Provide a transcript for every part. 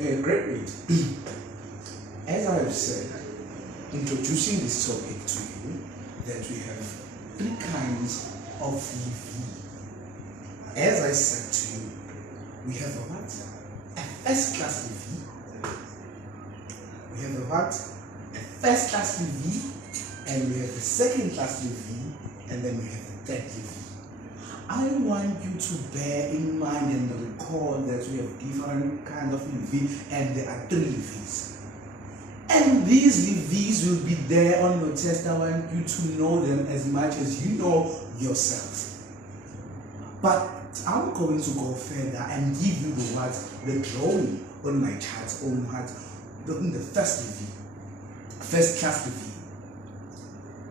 Great. As I have said, introducing this topic to you, that we have three kinds of EV. As I said to you, we have a what? A first class EV. We have a what? A first class EV, and we have the second class EV, and then we have the third EV. I want you to bear in mind and recall that we have different kinds of EV, and there are three EVs. And these EVs will be there on your test. I want you to know them as much as you know yourself. But I'm going to go further and give you the drawing on my chart on the first EV, first class EV.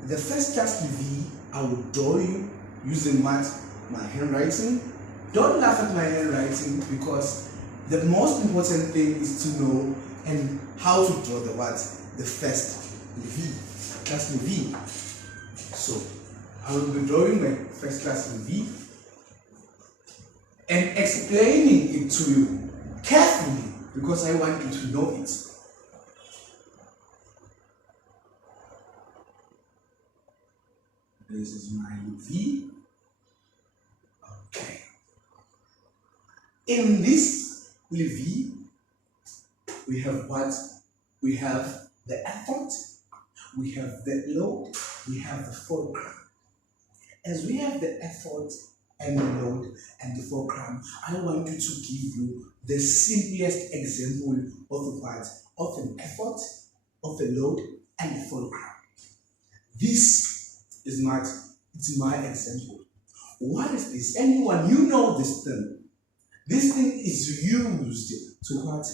The first class EV, I will draw you using my handwriting. Don't laugh at my handwriting, because the most important thing is to know and how to draw the first EV, class EV. So I will be drawing my first class EV and explaining it to you carefully, because I want you to know it. This is my EV. Okay. In this EV, we have what? We have the effort, we have the load, we have the fulcrum. As we have the effort and the load and the fulcrum, I want you to give you the simplest example of the what? Of an effort, of the load, and the fulcrum. This is my example. What is this? Anyone, you know this thing. This thing is used to what?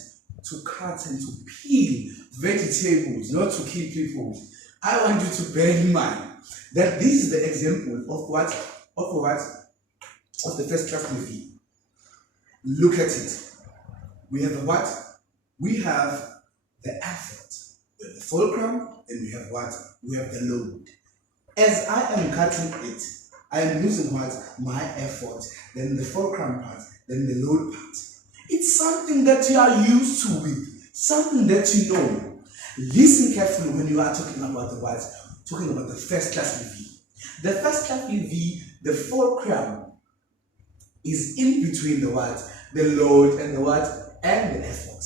To cut and to peel vegetables, not to kill people. I want you to bear in mind that this is the example of what? Of the first class EV. Look at it. We have the what? We have the effort, we have the fulcrum, and we have what? We have the load. As I am cutting it, I am using what? My effort, then the fulcrum part, then the load part. It's something that you are used to with, something that you know. Listen carefully when you are talking about the what? Talking about the first class EV. The first class EV, the fulcrum is in between the what? The load and the what? And the effort.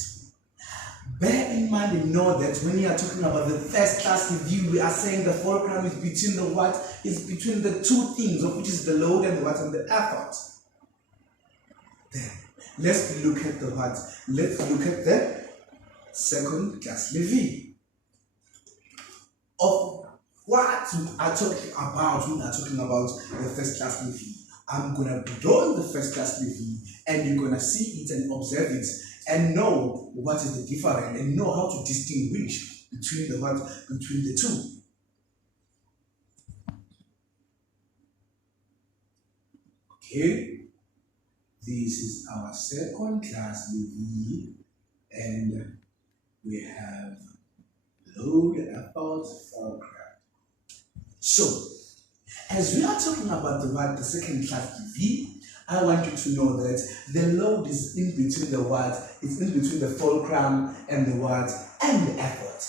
Bear in mind and know that when you are talking about the first class EV, we are saying the fulcrum is between the what? Is between the two things, of which is the load and the what? And the effort. Then let's look at the what? Let's look at the second class EV. Of what we are talking about when we are talking about the first class EV. I'm gonna be drawing the first class EV, and you're gonna see it and observe it and know what is the difference and know how to distinguish between the what? Between the two. Okay. This is our second class EV, and we have load, effort, fulcrum. So, as we are talking about the second class EV, I want you to know that the load is in between the what? It's in between the fulcrum and the what? And the effort.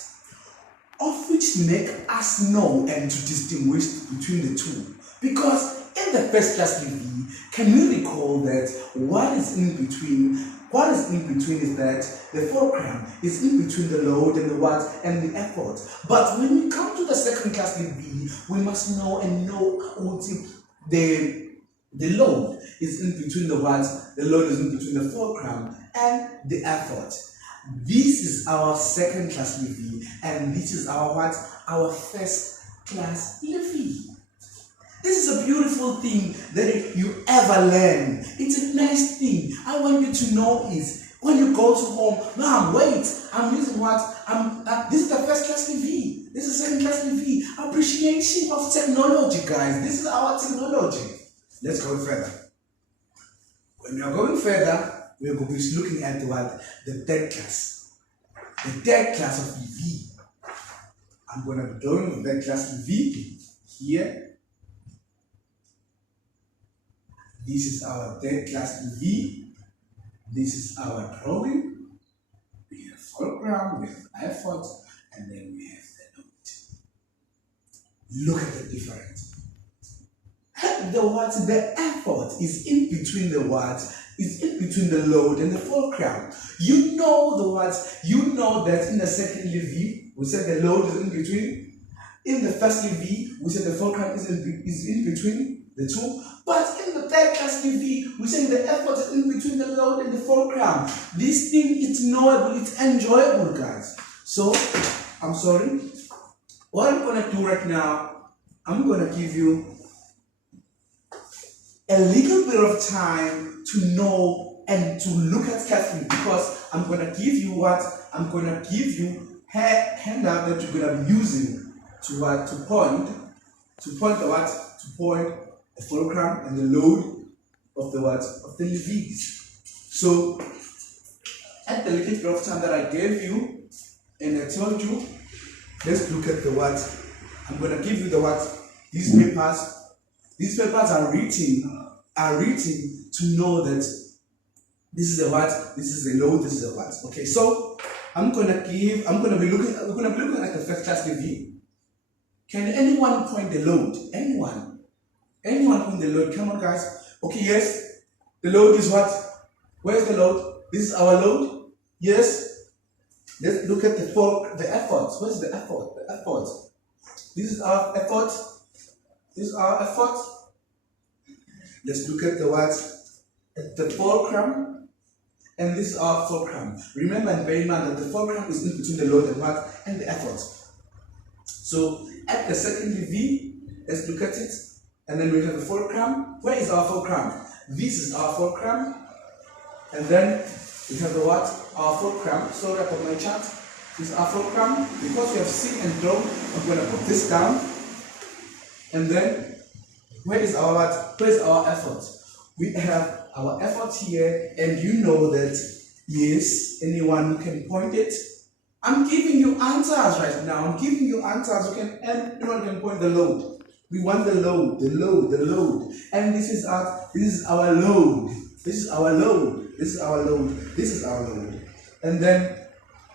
Of which make us know and to distinguish between the two. Because in the first class EV, can we recall that what is in between? What is in between is that the fulcrum is in between the load and the what? And the effort. But when we come to the second class EV, we must know and know the load is in between the what? The load is in between the fulcrum and the effort. This is our second class EV, and this is our what? Our first class EV. This is a beautiful thing that you ever learn. It's a nice thing. I want you to know is when you go to home, Mom, wait, I'm using what? This is the first class EV. This is second class EV. Appreciation of technology, guys. This is our technology. Let's go further. When we are going further, we are going to be looking at what? The third class. The third class of EV. I'm going to be doing the third class EV here. This is our third class EV. This is our drawing. fulcrum, we have the effort, and then we have the load. Look at the difference. The effort is in between the what? Is in between the load and the fulcrum. You know the what? You know that in the second levy, we said the load is in between. In the first levy, we said the fulcrum is in between the two. But in the third class levy, we say the effort is in between the load and the fulcrum. This thing is knowable, it's enjoyable, guys. So, I'm sorry. What I'm gonna do right now, I'm gonna give you a little bit of time to know and to look at carefully, because I'm going to give you what? I'm going to give you handout that you're going to be using to what? To point the what? To point the fulcrum and the load of the what? Of the levies. So, at the little bit of time that I gave you, and I told you, let's look at the what? I'm going to give you the what? These papers are written to know that this is the what, this is the load, this is the what. Okay, so we're gonna be looking at the first class review. Can anyone point the load? Anyone point the load? Come on, guys. Okay, yes. The load is what? Where's the load? This is our load. Yes. Let's look at the effort. Where's the effort? The effort. This is our effort. This is our effort. Let's look at the what? At the fulcrum, and this is our fulcrum. Remember and bear in mind that the fulcrum is in between the load and what? And the effort. So at the second V, let's look at it, and then we have the fulcrum. Where is our fulcrum? This is our fulcrum, and then we have the what? Our fulcrum. Sorry about my chart. This is our fulcrum. Because we have seen and drawn, I'm going to put this down, and then where is our what? Where is our effort? We have our effort here, and you know that, yes, anyone who can point it. I'm giving you answers right now. I'm giving you answers. Anyone can point the load. We want the load, the load, the load. And this is our load. This is our load. This is our load. This is our load. And then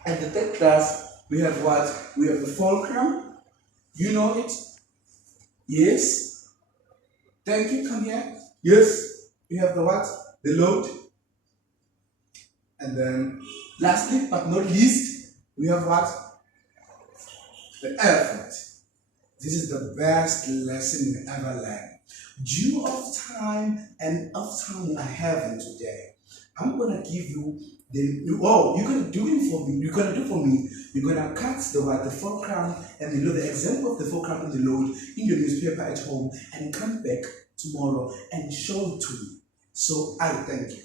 at the third class, we have what? We have the fulcrum. You know it? Yes. Thank you, come here. Yes, we have the what? The load. And then, lastly but not least, we have what? The effort. This is the best lesson you ever learned. Due of time and of time I have in today, I'm gonna give you you're gonna do it for me. You're gonna do for me. You're gonna cut the fulcrum and the example of the fulcrum and the load in your newspaper at home, and come back tomorrow and show it to me. So I thank you.